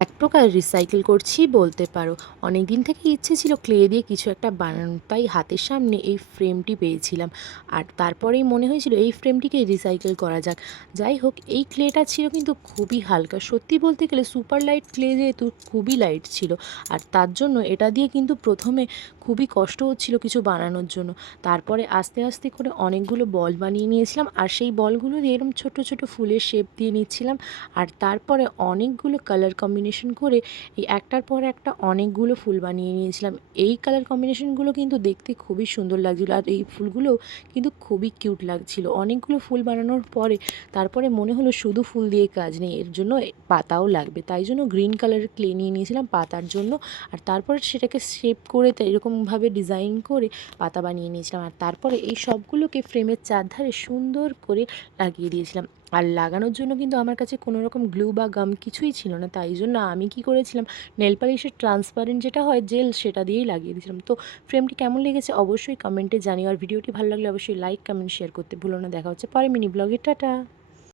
এক প্রকার রিসাইকেল করছি বলতে পারো। অনেক দিন থেকে ইচ্ছে ছিল ক্লে দিয়ে কিছু একটা বানানো, তাই হাতের সামনে এই ফ্রেমটি পেয়েছিলাম। আর তারপরেই মনে হয়েছিল এই ফ্রেমটিকে রিসাইকেল করা যাক। যাই হোক, এই ক্লেটা ছিল কিন্তু খুবই হালকা, সত্যি বলতে গেলে সুপার লাইট ক্লে যেহেতু খুবই লাইট ছিল। আর তার জন্য এটা দিয়ে কিন্তু প্রথমে খুবই কষ্ট হচ্ছিল কিছু বানানোর জন্য। তারপরে আস্তে আস্তে করে অনেকগুলো বল বানিয়ে নিয়েছিলাম, আর সেই বলগুলো দিয়ে এরকম ছোট ছোট ফুলের শেপ দিয়ে নিচ্ছিলাম। আর তারপরে অনেকগুলো কালার কম্বিনেশন করে এই একটার পর একটা অনেকগুলো ফুল বানিয়ে নিয়েছিলাম। এই কালার কম্বিনেশনগুলো কিন্তু দেখতে খুবই সুন্দর লাগছিলো, আর এই ফুলগুলোও কিন্তু খুবই কিউট লাগছিল। অনেকগুলো ফুল বানানোর পরে তারপরে মনে হলো শুধু ফুল দিয়ে কাজ নেই, এর জন্য পাতাও লাগবে। তাই জন্য গ্রিন কালারের ক্লে নিয়ে নিয়েছিলাম পাতার জন্য। আর তারপরে সেটাকে শেপ করে এরকমভাবে ডিজাইন করে পাতা বানিয়ে নিয়েছিলাম। আর তারপরে এই সবগুলোকে ফ্রেমের চারধারে সুন্দর করে লাগিয়ে দিয়েছিলাম। আর লাগানোর জন্য কিন্তু আমার কাছে কোনো রকম গ্লু বা গাম কিছুই ছিল না। তাই জন্য আমি কি করেছিলাম, নেল পালিশের ট্রান্সপারেন্ট যেটা হয় জেল, সেটা দিয়েই লাগিয়ে দিয়েছিলাম। তো ফ্রেমটি কেমন লেগেছে অবশ্যই কমেন্টে জানিও। আর ভিডিওটি ভালো লাগলে অবশ্যই লাইক, কমেন্ট, শেয়ার করতে ভুলো না। দেখা হচ্ছে পরে মিনি ব্লগে। টাটা।